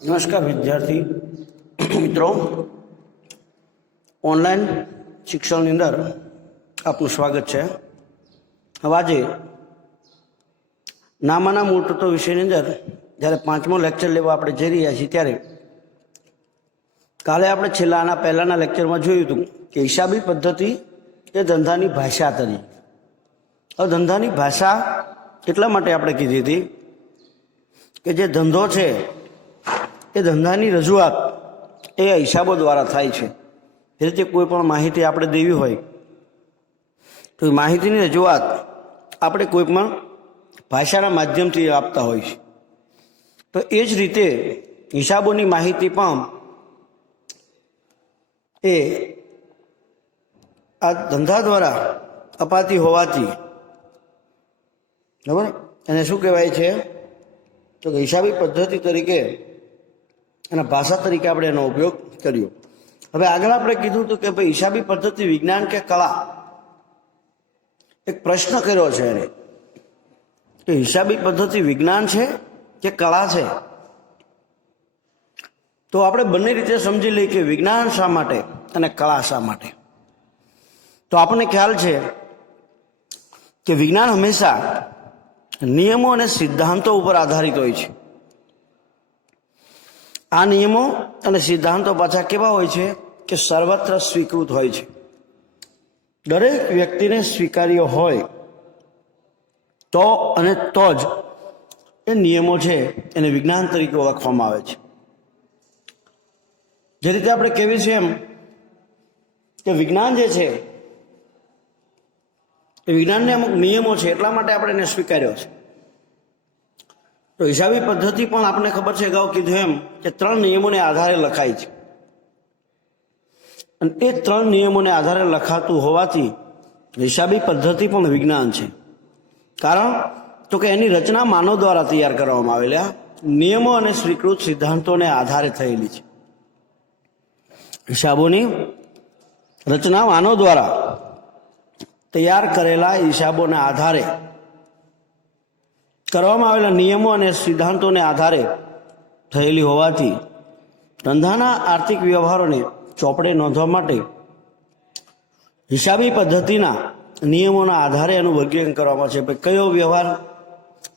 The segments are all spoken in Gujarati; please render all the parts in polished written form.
નમસ્કાર વિદ્યાર્થી મિત્રો, ઓનલાઈન શિક્ષણની અંદર આપનું સ્વાગત છે. હવે આજે નામાના મૂળ તત્વો વિષયની અંદર જ્યારે 5મો લેક્ચર લેવા આપણે જઈ રહ્યા છીએ ત્યારે કાલે આપણે આના પહેલાંના લેક્ચરમાં જોયું હતું કે હિસાબી પદ્ધતિ એ ધંધાની ભાષા તરીકે. હવે ધંધાની ભાષા એટલા માટે આપણે કીધી હતી કે જે ધંધો છે એ ધંધાની રજૂઆત એ હિસાબો દ્વારા થાય છે. એ રીતે કોઈ પણ માહિતી આપણે દેવી હોય તો એ માહિતીની રજૂઆત આપણે કોઈ પણ ભાષાના માધ્યમથી આપતા હોય છે. તો એ જ રીતે હિસાબોની માહિતી પણ એ આ ધંધા દ્વારા અપાતી હોવાથી બરાબર એને શું કહેવાય છે તો કે હિસાબી પદ્ધતિ તરીકે અને ભાષા તરીકે આપણે એનો ઉપયોગ કર્યો. હવે આગળ આપણે કીધું હતું કે ભાઈ હિસાબી પદ્ધતિ વિજ્ઞાન કે કલા, એક પ્રશ્ન કર્યો છે એને કે હિસાબી પદ્ધતિ વિજ્ઞાન છે કે કલા છે. તો આપણે બંને રીતે સમજી લઈએ કે વિજ્ઞાન શા માટે અને કલા શા માટે. તો આપણને ખ્યાલ છે કે વિજ્ઞાન હંમેશા નિયમો અને સિદ્ધાંતો ઉપર આધારિત હોય છે. આ નિયમો અને સિદ્ધાંતો પાછા કેવા હોય છે કે સર્વત્ર સ્વીકૃત હોય છે, દરેક વ્યક્તિને સ્વીકાર્ય હોય તો અને તો જ એ નિયમો છે એને વિજ્ઞાન તરીકે ઓળખવામાં આવે છે. જે રીતે આપણે કહેવી છે એમ કે વિજ્ઞાન જે છે એ વિજ્ઞાનને અમુક નિયમો છે એટલા માટે આપણે એને સ્વીકાર્યો છે. તો હિસાબી પદ્ધતિ પણ આપણને ખબર છે, અગાઉ કીધું એમ કે 3 નિયમોને આધારે લખાય છે અને એ 3 નિયમોને આધારે લખાતું હોવાથી હિસાબી પદ્ધતિ પણ વિજ્ઞાન છે. કારણ તો કે એની રચના માનવ દ્વારા તૈયાર કરવામાં આવેલા નિયમો અને સ્વીકૃત સિદ્ધાંતોને આધારે થયેલી છે. હિસાબોની રચના માનવ દ્વારા તૈયાર કરેલા હિસાબોના આધારે કરવામાં આવેલા નિયમો અને સિદ્ધાંતોને આધારે થયેલી હોવાથી ધંધાના આર્થિક વ્યવહારોને ચોપડે નોંધવા માટે હિસાબી પદ્ધતિના નિયમોના આધારે એનું વર્ગીકરણ કરવામાં છે. કયો વ્યવહાર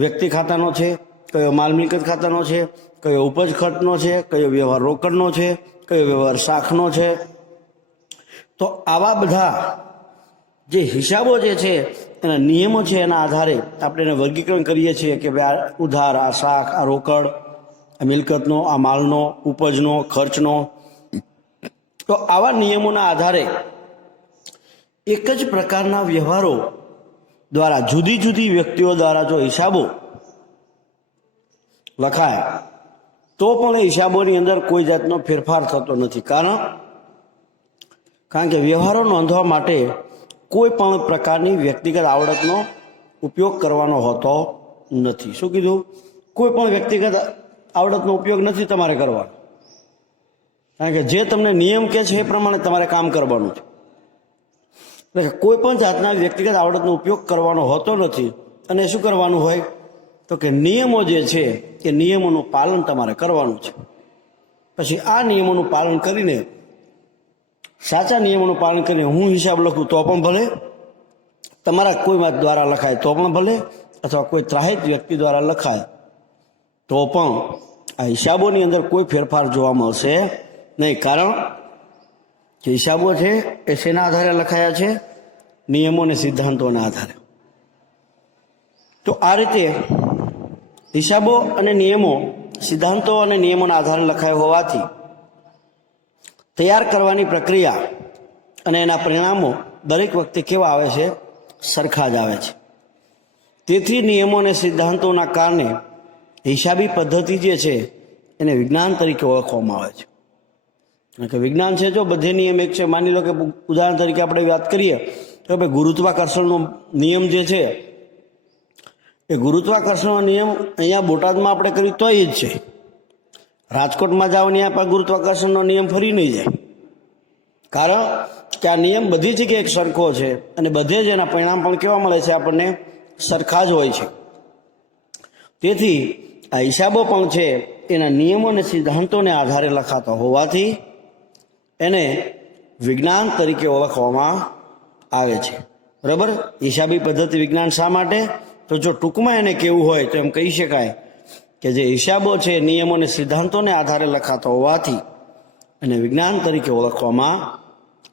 વ્યક્તિ ખાતાનો છે, કયો માલ મિલકત ખાતાનો છે, કયો ઉપજ ખર્ચનો છે, કયો વ્યવહાર રોકડનો છે, કયો વ્યવહાર શાખનો છે. તો આવા બધા જે હિસાબો જે છે એના નિયમો છે એના આધારે આપણે એને વર્ગીકરણ કરીએ છીએ કે ભાઈ આ ઉધાર, આ શાખ, આ રોકડ, આ મિલકતનો, આ માલનો, ઉપજનો, ખર્ચનો. તો આવા નિયમોના આધારે એક જ પ્રકારના વ્યવહારો દ્વારા જુદી જુદી વ્યક્તિઓ દ્વારા જો હિસાબો લખાય તો પણ એ હિસાબોની અંદર કોઈ જાતનો ફેરફાર થતો નથી. કારણ કે વ્યવહારો નોંધવા માટે કોઈ પણ પ્રકારની વ્યક્તિગત આવડતનો ઉપયોગ કરવાનો હોતો નથી. શું કીધું? કોઈ પણ વ્યક્તિગત આવડતનો ઉપયોગ નથી તમારે કરવાનો, કારણ કે જે તમને નિયમ કહે છે એ પ્રમાણે તમારે કામ કરવાનું છે. એટલે કોઈ પણ જાતના વ્યક્તિગત આવડતનો ઉપયોગ કરવાનો હોતો નથી. અને શું કરવાનું હોય તો કે નિયમો જે છે એ નિયમોનું પાલન તમારે કરવાનું છે. પછી આ નિયમોનું પાલન કરીને, સાચા નિયમોનું પાલન કરીને હું હિસાબ લખું તો પણ ભલે, તમારા કોઈ વાત દ્વારા લખાય તો પણ ભલે, અથવા કોઈ ત્રાહિત વ્યક્તિ દ્વારા લખાય તો પણ આ હિસાબોની અંદર કોઈ ફેરફાર જોવા મળશે નહીં. કારણ કે હિસાબો છે એ શેના આધારે લખાયા છે? નિયમો અને સિદ્ધાંતોના આધારે. તો આ રીતે હિસાબો અને નિયમો, સિદ્ધાંતો અને નિયમોના આધારે લખાયા હોવાથી તૈયાર કરવાની પ્રક્રિયા અને એના પરિણામો દરેક વખતે કેવા આવે છે? સરખા જ આવે છે. તેથી નિયમો અને સિદ્ધાંતોના કારણે હિસાબી પદ્ધતિ જે છે એને વિજ્ઞાન તરીકે ઓળખવામાં આવે છે. કારણ કે વિજ્ઞાન છે જો બધે નિયમ એક છે. માની લો કે ઉદાહરણ તરીકે આપણે વાત કરીએ તો ભાઈ ગુરુત્વાકર્ષણનો નિયમ જે છે એ ગુરુત્વાકર્ષણનો નિયમ અહીંયા બોટાદમાં આપણે કર્યું તો એ જ છે. રાજકોટમાં જાઓ ને ત્યાં ગુરુત્વાકર્ષણનો નિયમ ફરી નહીં જાય. કારણ કે આ નિયમ બધી જગ્યાએ એક સરખો છે અને બધે જ એના પરિણામ પણ કેવા મળે છે આપણને? સરખા જ હોય છે. તેથી આ હિસાબો પણ છે એના નિયમો અને સિદ્ધાંતોને આધારે લખાતા હોવાથી એને વિજ્ઞાન તરીકે ઓળખવામાં આવે છે. બરાબર. હિસાબી પદ્ધતિ વિજ્ઞાન શા માટે? તો જો ટૂંકમાં એને કહેવું હોય તો એમ કહી શકાય કે જે હિસાબો છે નિયમો અને સિદ્ધાંતોને આધારે લખાતા હોવાથી એને વિજ્ઞાન તરીકે ઓળખવામાં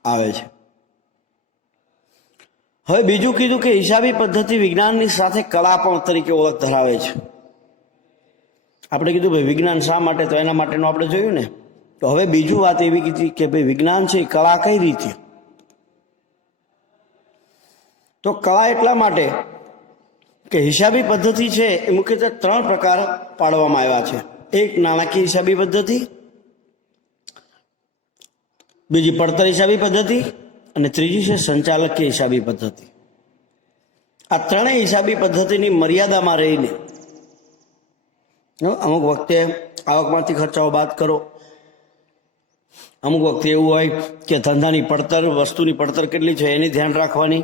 આવે છે. હવે બીજું કીધું કે હિસાબી પદ્ધતિ વિજ્ઞાનની સાથે કળા પણ તરીકે ઓળખ ધરાવે છે. આપણે કીધું ભાઈ વિજ્ઞાન શા માટે, તો એના માટેનું આપણે જોયું ને. તો હવે બીજું વાત એવી કીધી કે ભાઈ વિજ્ઞાન છે એ કળા કઈ રીતે? તો કળા એટલા માટે કે હિસાબી પદ્ધતિ છે એ મુખ્યત્વે 3 પ્રકાર પાડવામાં આવ્યા છે. એક નાણાકીય હિસાબી પદ્ધતિ, બીજી પડતર હિસાબી પદ્ધતિ અને ત્રીજી છે સંચાલકીય હિસાબી પદ્ધતિ. આ ત્રણેય હિસાબી પદ્ધતિની મર્યાદામાં રહીને અમુક વખતે આવકમાંથી ખર્ચાઓ બાદ કરો, અમુક વખતે એવું હોય કે ધંધાની પડતર, વસ્તુની પડતર કેટલી છે એની ધ્યાન રાખવાની,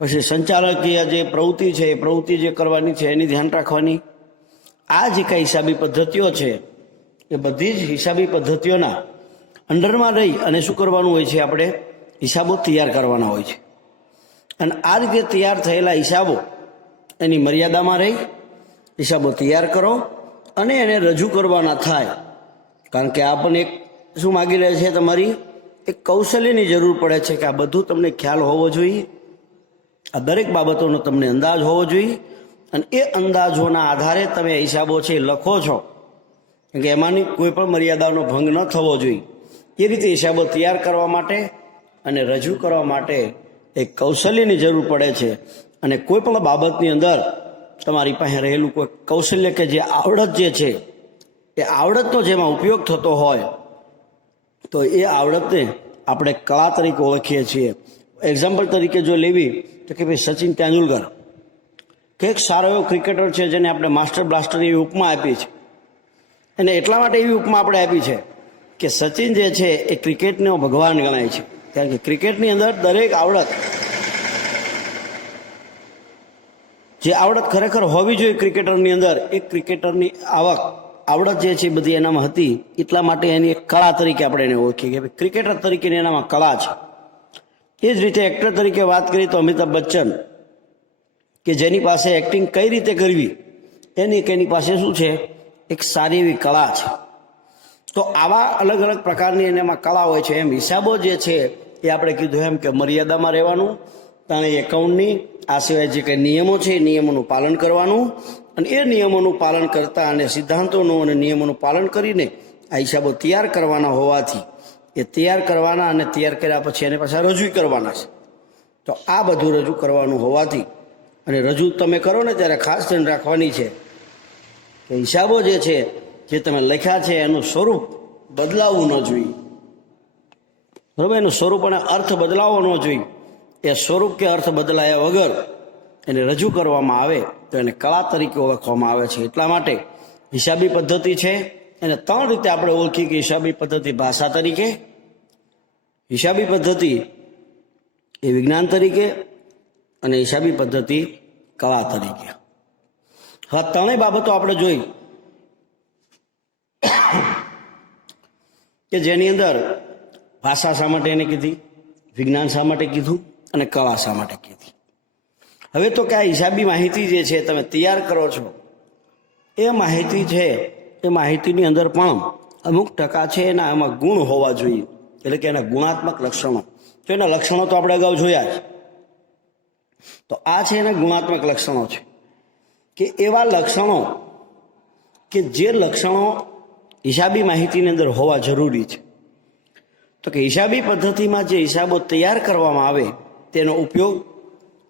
પછી સંચાલકીય જે પ્રવૃત્તિ છે એ પ્રવૃત્તિ જે કરવાની છે એની ધ્યાન રાખવાની. આ જે કાંઈ હિસાબી પદ્ધતિઓ છે એ બધી જ હિસાબી પદ્ધતિઓના અંડરમાં રહી અને શું કરવાનું હોય છે? આપણે હિસાબો તૈયાર કરવાના હોય છે. અને આ રીતે તૈયાર થયેલા હિસાબો એની મર્યાદામાં રહી હિસાબો તૈયાર કરો અને એને રજૂ કરવાના થાય. કારણ કે આ પણ એક શું માગી રહે છે? તમારી એક કૌશલ્યની જરૂર પડે છે કે આ બધું તમને ખ્યાલ હોવો જોઈએ, આ દરેક બાબતોનો તમને અંદાજ હોવો જોઈએ અને એ અંદાજોના આધારે તમે હિસાબો છે લખો છો કે એમાંની કોઈ પણ મર્યાદાનો ભંગ ન થવો જોઈએ. એ રીતે હિસાબો તૈયાર કરવા માટે અને રજૂ કરવા માટે એક કૌશલ્યની જરૂર પડે છે. અને કોઈ પણ બાબતની અંદર તમારી પાસે રહેલું કોઈ કૌશલ્ય કે જે આવડત જે છે એ આવડતનો જેમાં ઉપયોગ થતો હોય તો એ આવડતને આપણે કળા તરીકે ઓળખીએ છીએ. એક્ઝામ્પલ તરીકે જો લેવી તો કે ભાઈ સચિન તેંડુલકર કે એક સારો એવો ક્રિકેટર છે જેને આપણે માસ્ટર બ્લાસ્ટર એવી ઉપમા આપી છે. અને એટલા માટે એવી ઉપમા આપણે આપી છે કે સચિન જે છે એ ક્રિકેટનો ભગવાન ગણાય છે. કારણ કે ક્રિકેટની અંદર દરેક આવડત, જે આવડત ખરેખર હોવી જોઈએ ક્રિકેટરની અંદર, એ ક્રિકેટરની આવડત જે છે બધી એનામાં હતી. એટલા માટે એની એક કળા તરીકે આપણે એને ઓળખીએ કે ક્રિકેટર તરીકેની એનામાં કળા છે. એ જ રીતે એક્ટર તરીકે વાત કરીએ તો અમિતાભ બચ્ચન કે જેની પાસે એક્ટિંગ કઈ રીતે કરવી એની પાસે શું છે? એક સારી એવી કળા છે. તો આવા અલગ અલગ પ્રકારની એનામાં કળા હોય છે. એમ હિસાબો જે છે એ આપણે કીધું એમ કે મર્યાદામાં રહેવાનું, તાણી એકાઉન્ટની, આ સિવાય જે કંઈ નિયમો છે એ નિયમોનું પાલન કરવાનું અને એ નિયમોનું પાલન કરતા અને સિદ્ધાંતોનું અને નિયમોનું પાલન કરીને આ હિસાબો તૈયાર કરવાના હોવાથી એ તૈયાર કરવાના અને તૈયાર કર્યા પછી એને પાછા રજૂ કરવાના છે. તો આ બધું રજૂ કરવાનું હોવાથી અને રજૂ તમે કરો ને ત્યારે ખાસ ધ્યાન રાખવાની છે કે હિસાબો જે છે જે તમે લખ્યા છે એનું સ્વરૂપ બદલાવવું ન જોઈએ. બરાબર? એનું સ્વરૂપ અને અર્થ બદલાવવો ન જોઈએ. એ સ્વરૂપ કે અર્થ બદલાયા વગર એને રજૂ કરવામાં આવે તો એને કળા તરીકે ઓળખવામાં આવે છે. એટલા માટે હિસાબી પદ્ધતિ છે એને 3 રીતે આપણે ઓળખીએ કે હિસાબી પદ્ધતિ ભાષા તરીકે, હિસાબી પદ્ધતિ એ વિજ્ઞાન તરીકે અને હિસાબી પદ્ધતિ કળા તરીકે. હવે 3 બાબતો આપણે જોઈ કે જેની અંદર ભાષા શા માટે એને કીધી, વિજ્ઞાન શા માટે કીધું અને કળા શા માટે કીધી. હવે તો કે આ હિસાબી માહિતી જે છે તમે તૈયાર કરો છો એ માહિતી છે એ માહિતીની અંદર પણ અમુક ટકા છે એના એમાં ગુણ હોવા જોઈએ, એટલે કે એના ગુણાત્મક લક્ષણો. તો એના લક્ષણો તો આપણે અગાઉ જોયા જ. તો આ છે એના ગુણાત્મક લક્ષણો છે કે એવા લક્ષણો કે જે લક્ષણો હિસાબી માહિતીની અંદર હોવા જરૂરી છે. તો કે હિસાબી પદ્ધતિમાં જે હિસાબો તૈયાર કરવામાં આવે તેનો ઉપયોગ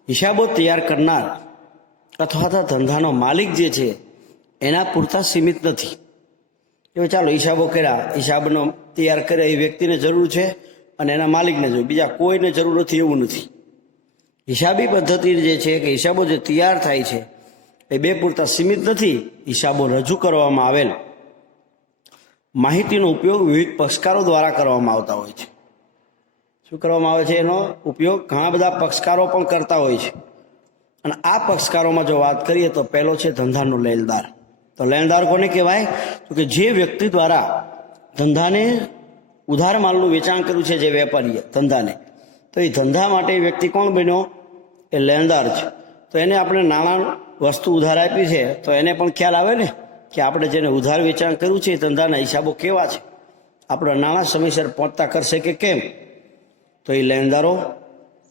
હિસાબો તૈયાર કરનાર અથવા તો ધંધાનો માલિક જે છે એના પૂરતા સીમિત નથી. કે ચાલો હિસાબો કર્યા, હિસાબનો તૈયાર કર્યા એ વ્યક્તિને જરૂર છે અને એના માલિકને જરૂર, બીજા કોઈને જરૂર નથી એવું નથી. હિસાબી પદ્ધતિ જે છે કે હિસાબો જે તૈયાર થાય છે એ 2 પૂરતા સીમિત નથી. હિસાબો રજૂ કરવામાં આવેલ માહિતીનો ઉપયોગ વિવિધ પક્ષકારો દ્વારા કરવામાં આવતા હોય છે. શું કરવામાં આવે છે? એનો ઉપયોગ ઘણા બધા પક્ષકારો પણ કરતા હોય છે. અને આ પક્ષકારોમાં જો વાત કરીએ તો પહેલો છે ધંધાનો લેલદાર. તો લેણદાર કોને કહેવાય? તો કે જે વ્યક્તિ દ્વારા ધંધાને ઉધાર માલનું વેચાણ કર્યું છે, જે વેપારીએ ધંધાને, તો એ ધંધા માટે વ્યક્તિ કોણ બન્યો? એ લેણદાર છે. તો એને આપણે નાણાં વસ્તુ ઉધાર આપી છે, તો એને પણ ખ્યાલ આવે ને કે આપણે જેને ઉધાર વેચાણ કર્યું છે એ ધંધાના હિસાબો કેવા છે, આપણા નાણાં સમયસર પહોંચતા કરશે કે કેમ. તો એ લેણદારો.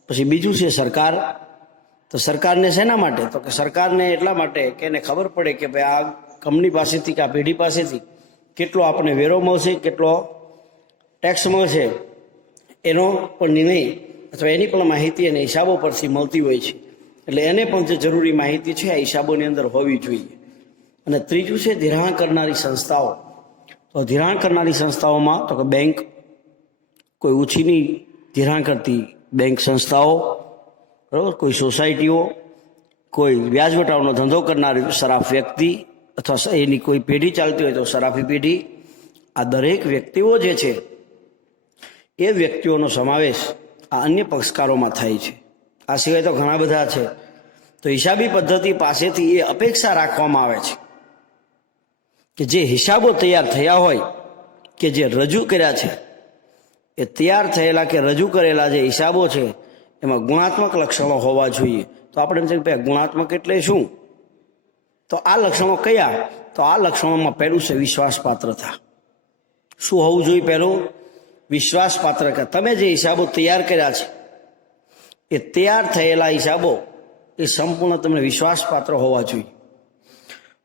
પછી બીજું છે સરકાર. તો સરકારને શેના માટે? તો કે સરકારને એટલા માટે કે એને ખબર પડે કે ભાઈ આ કંપની પાસેથી કે આ પેઢી પાસેથી કેટલો આપણને વેરો મળશે, કેટલો ટેક્સ મળશે, એનો પણ નિર્ણય અથવા એની પણ માહિતી અને હિસાબો પરથી મળતી હોય છે. એટલે એને પણ જે જરૂરી માહિતી છે આ હિસાબોની અંદર હોવી જોઈએ. અને ત્રીજું છે ધિરાણ કરનારી સંસ્થાઓ. તો ધિરાણ કરનારી સંસ્થાઓમાં તો કે બેંક, કોઈ ઉછીની ધિરાણ કરતી બેંક સંસ્થાઓ, બરાબર, કોઈ સોસાયટીઓ, કોઈ વ્યાજ વટાવનો ધંધો કરનારી સરાફ વ્યક્તિ અથવા એની કોઈ પેઢી ચાલતી હોય તો સરાફી પેઢી. આ દરેક વ્યક્તિઓ જે છે એ વ્યક્તિઓનો સમાવેશ આ અન્ય પક્ષકારોમાં થાય છે. આ સિવાય તો ઘણા બધા છે. તો હિસાબી પદ્ધતિ પાસેથી એ અપેક્ષા રાખવામાં આવે છે કે જે હિસાબો તૈયાર થયા હોય કે જે રજૂ કર્યા છે, એ તૈયાર થયેલા કે રજૂ કરેલા જે હિસાબો છે એમાં ગુણાત્મક લક્ષણો હોવા જોઈએ. તો આપણે એમ કહીએ ગુણાત્મક એટલે શું? તો આ લક્ષણો કયા? તો આ લક્ષણોમાં પહેલું છે વિશ્વાસપાત્રતા. શું હોવું જોઈએ? પહેલું વિશ્વાસપાત્ર. કે તમે જે હિસાબો તૈયાર કર્યા છે એ તૈયાર થયેલા હિસાબો એ સંપૂર્ણ તમને વિશ્વાસપાત્ર હોવા જોઈએ.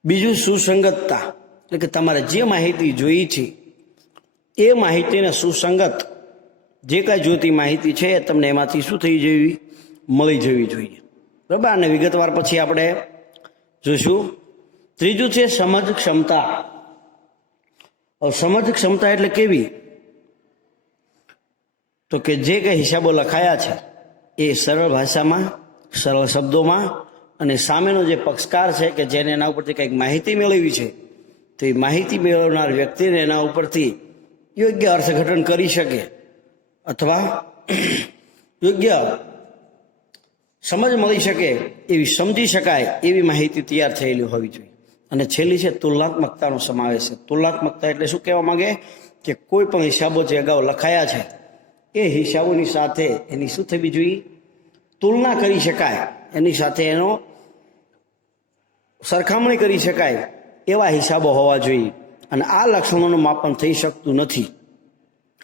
બીજું સુસંગતતા. એટલે કે તમારે જે માહિતી જોઈ છે એ માહિતીને સુસંગત, જે કાંઈ જોઈતી માહિતી છે તમને એમાંથી શું થઈ જવી? મળી જવી જોઈએ. બરાબર. અને વિગતવાર પછી આપણે જોઈશું. ત્રીજું છે સમજ ક્ષમતા. સમજ ક્ષમતા એટલે કેવી? તો કે જે કંઈ હિસાબો લખાયા છે એ સરળ ભાષામાં, સરળ શબ્દોમાં, અને સામેનો જે પક્ષકાર છે કે જેને એના ઉપરથી કંઈક માહિતી મેળવી છે તો એ માહિતી મેળવનાર વ્યક્તિને એના ઉપરથી યોગ્ય અર્થઘટન કરી શકે અથવા યોગ્ય સમજ મળી શકે એવી, સમજી શકાય એવી માહિતી તૈયાર થયેલી હોવી જોઈએ. અને છેલ્લી છે તુલનાત્મકતાનો સમાવેશ છે. તુલનાત્મકતા એટલે શું કહેવા માંગે? કે કોઈ પણ હિસાબો જે અગાઉ લખાયા છે એ હિસાબોની સાથે એની શું થવી જોઈએ? તુલના કરી શકાય, એની સાથે એનો સરખામણી કરી શકાય એવા હિસાબો હોવા જોઈએ. અને આ લક્ષણોનું માપન થઈ શકતું નથી.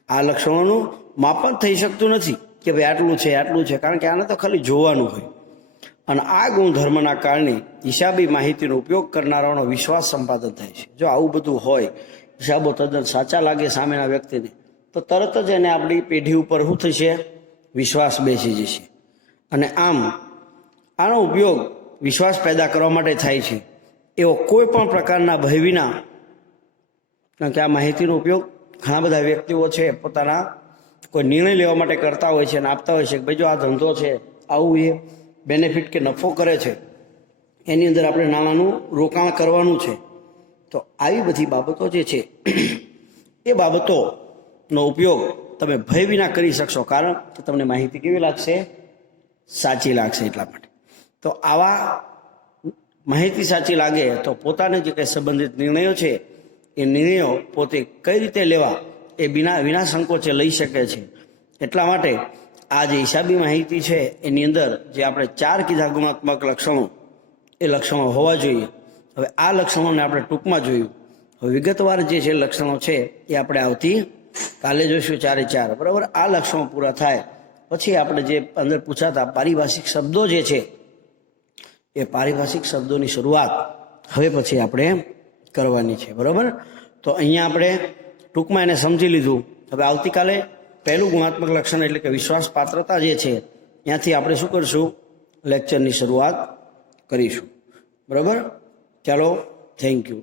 આ લક્ષણોનું માપન થઈ શકતું નથી કે ભાઈ આટલું છે, આટલું છે, કારણ કે આને તો ખાલી જોવાનું હોય. અને આ ગુણધર્મના કારણે હિસાબી માહિતીનો ઉપયોગ કરનારાઓનો વિશ્વાસ સંપાદન થાય છે. જો આવું બધું હોય, હિસાબો તદ્દન સાચા લાગે સામેના વ્યક્તિને, તો તરત જ એને આપણી પેઢી ઉપર શું થશે? વિશ્વાસ બેસી જશે. અને આમ આનો ઉપયોગ વિશ્વાસ પેદા કરવા માટે થાય છે. એવો કોઈ પણ પ્રકારના ભય વિના, કારણ કે આ માહિતીનો ઉપયોગ ઘણા બધા વ્યક્તિઓ છે પોતાના કોઈ નિર્ણય લેવા માટે કરતા હોય છે અને આપતા હોય છે કે ભાઈ જો આ ધંધો છે, આવું એ બેનિફિટ કે નફો કરે છે, એની અંદર આપણે નાણાંનું રોકાણ કરવાનું છે. તો આવી બધી બાબતો જે છે એ બાબતોનો ઉપયોગ તમે ભય વિના કરી શકશો, કારણ કે તમને માહિતી કેવી લાગશે? સાચી લાગશે. એટલા માટે તો આવા માહિતી સાચી લાગે તો પોતાને જે કંઈ સંબંધિત નિર્ણયો છે એ નિર્ણયો પોતે કઈ રીતે લેવા એ વિના સંકોચે લઈ શકે છે. એટલા માટે આ જે હિસાબી માહિતી છે એની અંદર જે આપણે 4 કીધા ગુણાત્મક લક્ષણો, એ લક્ષણો હોવા જોઈએ. હવે આ લક્ષણોને આપણે ટૂંકમાં જોયું. હવે વિગતવાર જે છે લક્ષણો છે એ આપણે આવતી કાલે જોઈશું 4 બરાબર. આ લક્ષણો પૂરા થાય પછી આપણે જે અંદર પૂછાતા પારિભાષિક શબ્દો જે છે એ પારિભાષિક શબ્દોની શરૂઆત હવે પછી આપણે કરવાની છે. બરાબર. તો અહીંયા આપણે ટૂંકમાં એને સમજી લીધું. હવે આવતીકાલે પહેલું ગુણાત્મક લક્ષણ એટલે કે વિશ્વાસ પાત્રતા જે છે ત્યાંથી આપણે શું કરશું? લેક્ચરની શરૂઆત કરીશું. બરાબર. ચાલો, થેન્ક યુ.